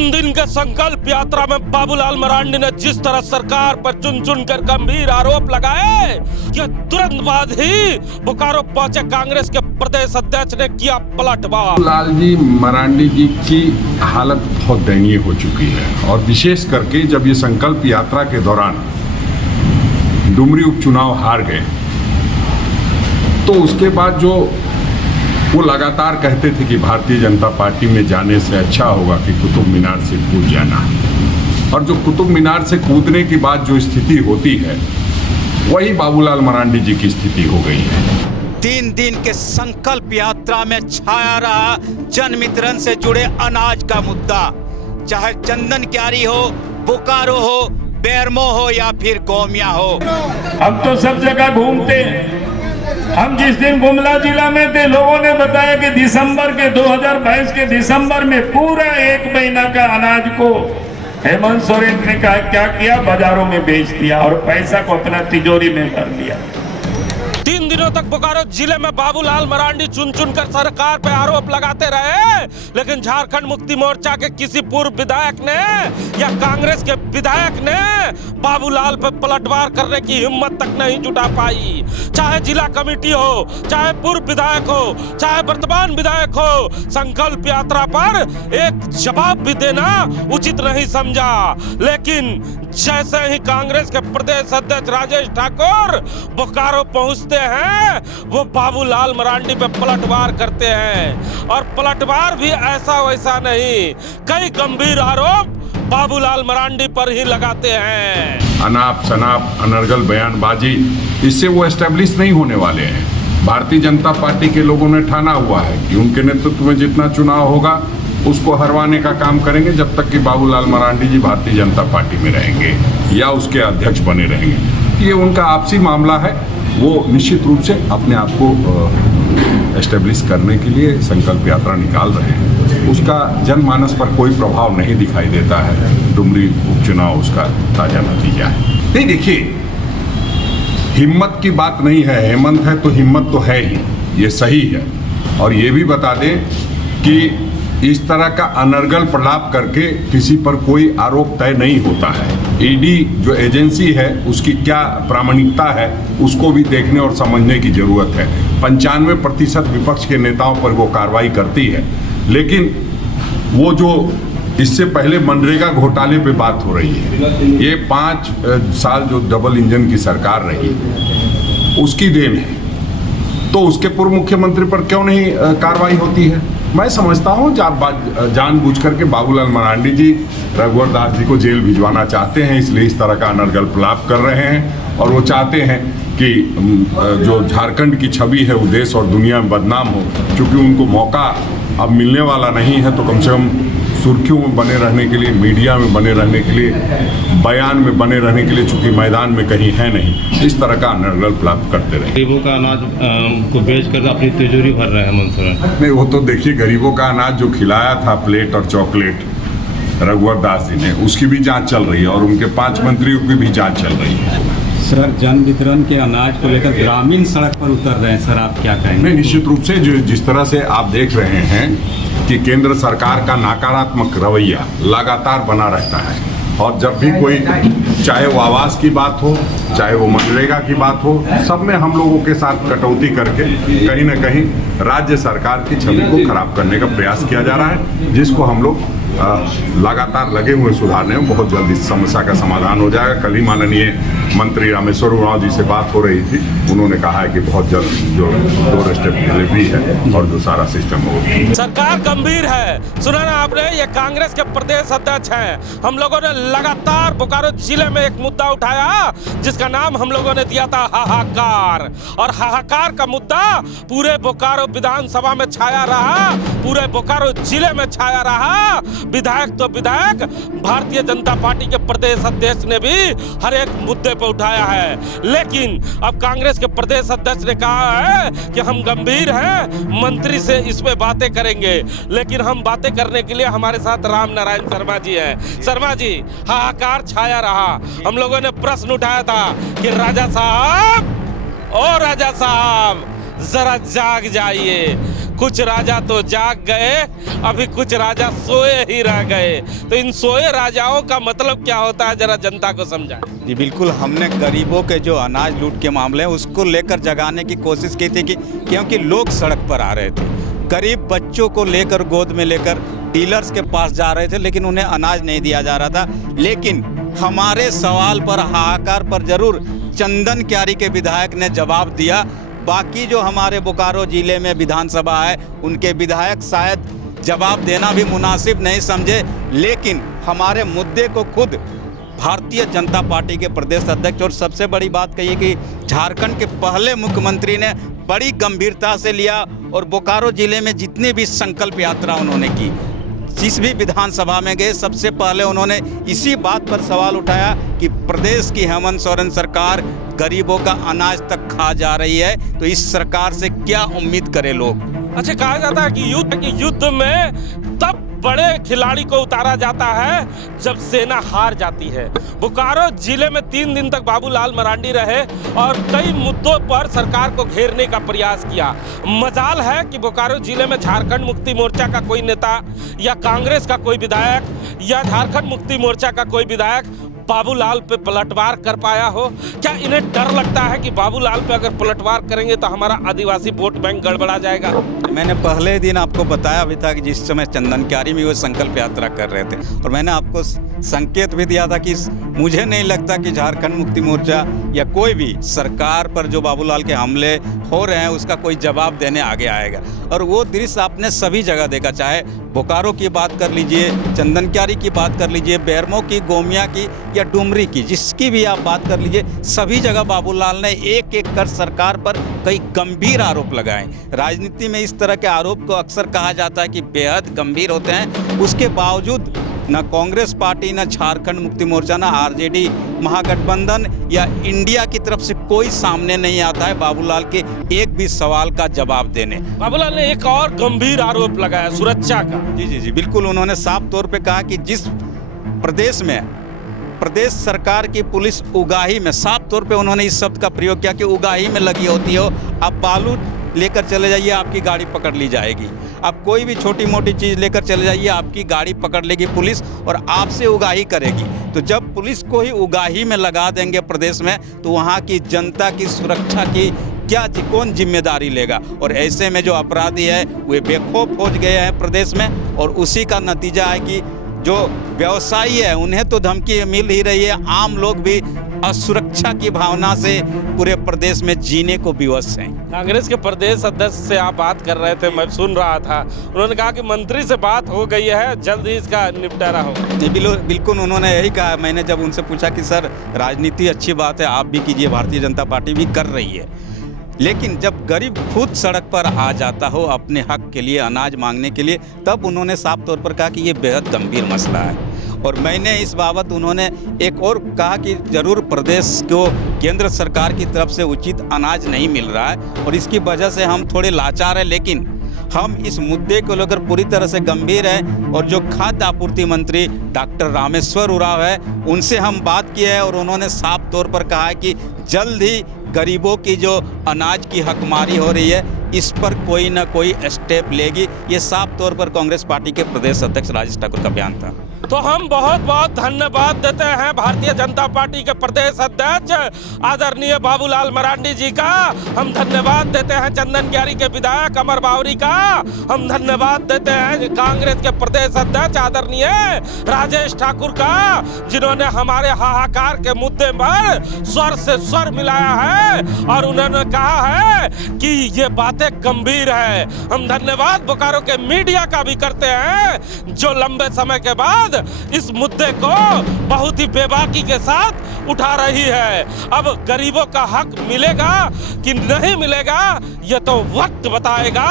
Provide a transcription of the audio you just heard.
3 दिन के संकल्प यात्रा में बाबूलाल मरांडी ने जिस तरह सरकार पर चुन चुन कर गंभीर आरोप लगाए, कि तुरंत बाद ही बोकारो पहुंचे कांग्रेस के प्रदेश अध्यक्ष ने किया पलटवार। बाबूलाल जी मरांडी जी की हालत बहुत दयनीय हो चुकी है और विशेष करके जब ये संकल्प यात्रा के दौरान डुमरी उपचुनाव हार गए तो उसके बाद जो वो लगातार कहते थे कि भारतीय जनता पार्टी में जाने से अच्छा होगा कि कुतुब मीनार से कूद जाना, और जो कुतुब मीनार से कूदने के बाद जो स्थिति होती है वही बाबूलाल मरांडी जी की स्थिति हो गई है। 3 दिन के संकल्प यात्रा में छाया रहा जनमित्रण से जुड़े अनाज का मुद्दा, चाहे चंदन क्यारी हो, बोकारो हो, बेरमो हो या फिर गोमिया हो। अब तो सब जगह घूमते हैं। हम जिस दिन गुमला जिला में थे, लोगों ने बताया कि दिसंबर के 2022 के दिसंबर में पूरा 1 महीना का अनाज को हेमंत सोरेन ने कहा क्या किया, बाजारों में बेच दिया और पैसा को अपना तिजोरी में भर लिया। 3 दिनों तक बोकारो जिले में बाबूलाल मरांडी चुन चुन कर सरकार पे आरोप लगाते रहे, लेकिन झारखंड मुक्ति मोर्चा के किसी पूर्व विधायक ने या कांग्रेस के विधायक ने बाबूलाल पे पलटवार करने की हिम्मत तक नहीं जुटा पाई। चाहे जिला कमेटी हो, चाहे पूर्व विधायक हो, चाहे वर्तमान विधायक हो, संकल्प यात्रा पर एक जवाब भी देना उचित नहीं समझा। लेकिन जैसे ही कांग्रेस के प्रदेश अध्यक्ष राजेश ठाकुर बोकारो पहुंचते हैं, वो बाबूलाल मरांडी पे पलटवार करते हैं, और पलटवार भी ऐसा वैसा नहीं, कई गंभीर आरोप बाबूलाल मरांडी पर ही लगाते हैं। अनाप शनाप अनर्गल बयानबाजी, इससे वो एस्टेब्लिश नहीं होने वाले हैं। भारतीय जनता पार्टी के लोगों ने ठाना हुआ है कि उनके नेतृत्व में जितना चुनाव होगा उसको हरवाने का काम करेंगे जब तक कि बाबूलाल मरांडी जी भारतीय जनता पार्टी में रहेंगे या उसके अध्यक्ष बने रहेंगे। ये उनका आपसी मामला है, वो निश्चित रूप से अपने आप को एस्टेब्लिश करने के लिए संकल्प यात्रा निकाल रहे हैं। उसका जनमानस पर कोई प्रभाव नहीं दिखाई देता है। डुमरी उपचुनाव उसका ताजा नतीजा है। नहीं, देखिए, हिम्मत की बात नहीं है, हेमंत है तो हिम्मत तो है ही, ये सही है। और ये भी बता दें कि इस तरह का अनर्गल प्रलाप करके किसी पर कोई आरोप तय नहीं होता है। ईडी जो एजेंसी है उसकी क्या प्रामाणिकता है उसको भी देखने और समझने की जरूरत है। 95% विपक्ष के नेताओं पर वो कार्रवाई करती है, लेकिन वो जो इससे पहले मनरेगा घोटाले पे बात हो रही है, ये 5 साल जो डबल इंजन की सरकार रही उसकी देन है, तो उसके पूर्व मुख्यमंत्री पर क्यों नहीं कार्रवाई होती है? मैं समझता हूँ जानबूझ करके बाबूलाल मरांडी जी रघुवर दास जी को जेल भिजवाना चाहते हैं, इसलिए इस तरह का अनर्गल प्रलाप कर रहे हैं। और वो चाहते हैं कि जो झारखंड की छवि है वो देश और दुनिया में बदनाम हो। क्योंकि उनको मौका अब मिलने वाला नहीं है, तो कम से कम सुर्खियों में बने रहने के लिए, मीडिया में बने रहने के लिए, बयान में बने रहने के लिए, चूंकि मैदान में कहीं है नहीं, इस तरह का अनर्गल प्रलाप करते रहे। गरीबों का अनाज को बेचकर अपनी तिजोरी भर रहे हैं हेमंत सोरेन। नहीं, वो तो देखिए, गरीबों का अनाज जो खिलाया था प्लेट और चॉकलेट रघुवर दास जी ने, उसकी भी जांच चल रही है और उनके 5 मंत्रियों की भी जांच चल रही है। सर, जन वितरण के अनाज को लेकर ग्रामीण सड़क पर उतर रहे हैं, सर आप क्या कहेंगे? नहीं, निश्चित रूप से जिस तरह से आप देख रहे हैं कि केंद्र सरकार का नकारात्मक रवैया लगातार बना रहता है, और जब भी कोई, चाहे वो आवास की बात हो, चाहे वो मनरेगा की बात हो, सब में हम लोगों के साथ कटौती करके कहीं ना कहीं राज्य सरकार की छवि को खराब करने का प्रयास किया जा रहा है, जिसको हम लोग लगातार लगे हुए सुधारने में बहुत जल्द इस समस्या का समाधान हो जाएगा। कल ही माननीय मंत्री रामेश्वर उरांव जी से बात हो रही थी, उन्होंने कहा है कि बहुत जल्द जो डोर स्टेप डिलीवरी है और जो सारा सिस्टम हो। सरकार गंभीर है। सुना ना आपने, ये कांग्रेस के प्रदेश अध्यक्ष हैं। हम लोगों ने लगातार बोकारो जिले में एक मुद्दा उठाया जिसका नाम हम लोगों ने दिया था हाहाकार, और हाहाकार का मुद्दा पूरे बोकारो विधानसभा में छाया रहा, पूरे बोकारो जिले में छाया रहा। विधायक तो विधायक, भारतीय जनता पार्टी के प्रदेश अध्यक्ष ने भी हर एक मुद्दे पर उठाया है। लेकिन अब कांग्रेस के प्रदेश अध्यक्ष ने कहा है कि हम गंभीर हैं, मंत्री से इस पे बातें करेंगे। लेकिन हम बातें करने के लिए हमारे साथ राम नारायण शर्मा जी हैं। शर्मा जी, हाहाकार छाया रहा। हम लोगों ने प्रश्न उठाया था कि राजा साहब, ओ राजा साहब, जरा जाग जाइए, कुछ राजा तो जाग गए, अभी कुछ राजा सोए ही रह गए। तो इन सोए राजाओं का मतलब क्या होता है, जरा जनता को समझाएं। जी बिल्कुल, हमने गरीबों के जो अनाज लूट के मामले हैं उसको लेकर जगाने की कोशिश की थी कि क्योंकि लोग सड़क पर आ रहे थे, गरीब बच्चों को लेकर गोद में लेकर डीलर्स के पास जा रहे थे, लेकिन उन्हें अनाज नहीं दिया जा रहा था। लेकिन हमारे सवाल पर, हाहाकार पर जरूर चंदन क्यारी के विधायक ने जवाब दिया। बाकी जो हमारे बोकारो जिले में विधानसभा है उनके विधायक शायद जवाब देना भी मुनासिब नहीं समझे, लेकिन हमारे मुद्दे को खुद भारतीय जनता पार्टी के प्रदेश अध्यक्ष और सबसे बड़ी बात कही कि झारखंड के पहले मुख्यमंत्री ने बड़ी गंभीरता से लिया और बोकारो जिले में जितनी भी संकल्प यात्रा उन्होंने की, जिस भी विधानसभा में गए सबसे पहले उन्होंने इसी बात पर सवाल उठाया कि प्रदेश की हेमंत सोरेन सरकार गरीबों का अनाज तक खा जा रही है, तो इस सरकार से क्या उम्मीद करें लोग। अच्छा, कहा जाता है कि युद्ध में तब बड़े खिलाड़ी को उतारा जाता है जब सेना हार जाती है। बोकारो जिले में 3 दिन तक बाबूलाल मरांडी रहे और कई मुद्दों पर सरकार को घेरने का प्रयास किया। मजाल है कि बोकारो जिले में झारखंड मुक्ति मोर्चा का कोई नेता या कांग्रेस का कोई विधायक या झारखंड मुक्ति मोर्चा का कोई विधायक बाबूलाल पे पलटवार कर पाया हो। क्या इन्हें डर लगता है कि बाबूलाल पे अगर पलटवार करेंगे तो हमारा आदिवासी वोट बैंक गड़बड़ा जाएगा? मैंने पहले दिन आपको बताया भी था कि जिस समय चंदन क्यारी में वो संकल्प यात्रा कर रहे थे, और मैंने आपको संकेत भी दिया था कि मुझे नहीं लगता कि झारखंड मुक्ति मोर्चा या कोई भी सरकार पर जो बाबूलाल के हमले हो रहे हैं उसका कोई जवाब देने आगे आएगा। और वो दृश्य आपने सभी जगह देखा, चाहे बोकारो की बात कर लीजिए, चंदन क्यारी की बात कर लीजिए, बेरमो की, गोमिया की या डुमरी की, जिसकी भी आप बात कर लीजिए, सभी जगह बाबूलाल ने एक एक कर सरकार पर कई गंभीर आरोप लगाए। राजनीति में इस तरह के आरोप को अक्सर कहा जाता है कि बेहद गंभीर होते हैं, उसके बावजूद न कांग्रेस पार्टी, न झारखंड मुक्ति मोर्चा, न आरजेडी महागठबंधन या इंडिया की तरफ से कोई सामने नहीं आता है बाबूलाल के एक भी सवाल का जवाब देने। बाबूलाल ने एक और गंभीर आरोप लगाया सुरक्षा का। जी बिल्कुल, उन्होंने साफ तौर पे कहा कि जिस प्रदेश में प्रदेश सरकार की पुलिस उगाही में, साफ तौर पे उन्होंने इस शब्द का प्रयोग किया कि उगाही में लगी होती हो, आप बालू लेकर चले जाइए आपकी गाड़ी पकड़ ली जाएगी, आप कोई भी छोटी मोटी चीज़ लेकर चले जाइए आपकी गाड़ी पकड़ लेगी पुलिस और आपसे उगाही करेगी। तो जब पुलिस को ही उगाही में लगा देंगे प्रदेश में, तो वहाँ की जनता की सुरक्षा की कौन जिम्मेदारी लेगा। और ऐसे में जो अपराधी है वे बेखौफ हो गए हैं प्रदेश में, और उसी का नतीजा है कि जो व्यवसायी है उन्हें तो धमकी मिल ही रही है, आम लोग भी असुरक्षा की भावना से पूरे प्रदेश में जीने को विवश हैं। कांग्रेस के प्रदेश अध्यक्ष से आप बात कर रहे थे, मैं सुन रहा था, उन्होंने कहा कि मंत्री से बात हो गई है, जल्द ही इसका निपटारा हो। बिल्कुल उन्होंने यही कहा। मैंने जब उनसे पूछा कि सर राजनीति अच्छी बात है, आप भी कीजिए, भारतीय जनता पार्टी भी कर रही है, लेकिन जब गरीब खुद सड़क पर आ जाता हो अपने हक के लिए, अनाज मांगने के लिए, तब उन्होंने साफ तौर पर कहा कि ये बेहद गंभीर मसला है। और मैंने इस बाबत उन्होंने एक और कहा कि ज़रूर प्रदेश को केंद्र सरकार की तरफ से उचित अनाज नहीं मिल रहा है और इसकी वजह से हम थोड़े लाचार हैं, लेकिन हम इस मुद्दे को लेकर पूरी तरह से गंभीर हैं। और जो खाद्य आपूर्ति मंत्री डॉक्टर रामेश्वर उरांव है, उनसे हम बात की है और उन्होंने साफ तौर पर कहा है कि जल्द ही गरीबों की जो अनाज की हकमारी हो रही है इस पर कोई ना कोई स्टेप लेगी। ये साफ तौर पर कांग्रेस पार्टी के प्रदेश अध्यक्ष राजेश ठाकुर का बयान था। तो हम बहुत बहुत धन्यवाद देते हैं भारतीय जनता पार्टी के प्रदेश अध्यक्ष आदरणीय बाबूलाल मरांडी जी का, हम धन्यवाद देते हैं चंदन क्यारी के विधायक अमर बावरी का, हम धन्यवाद देते हैं कांग्रेस के प्रदेश अध्यक्ष आदरणीय राजेश ठाकुर का, जिन्होंने हमारे हाहाकार के मुद्दे पर स्वर से स्वर मिलाया है और उन्होंने कहा है कि ये बातें गंभीर है। हम धन्यवाद बोकारो के मीडिया का भी करते हैं जो लंबे समय के बाद इस मुद्दे को बहुत ही बेबाकी के साथ उठा रही है। अब गरीबों का हक मिलेगा कि नहीं मिलेगा ये तो वक्त बताएगा।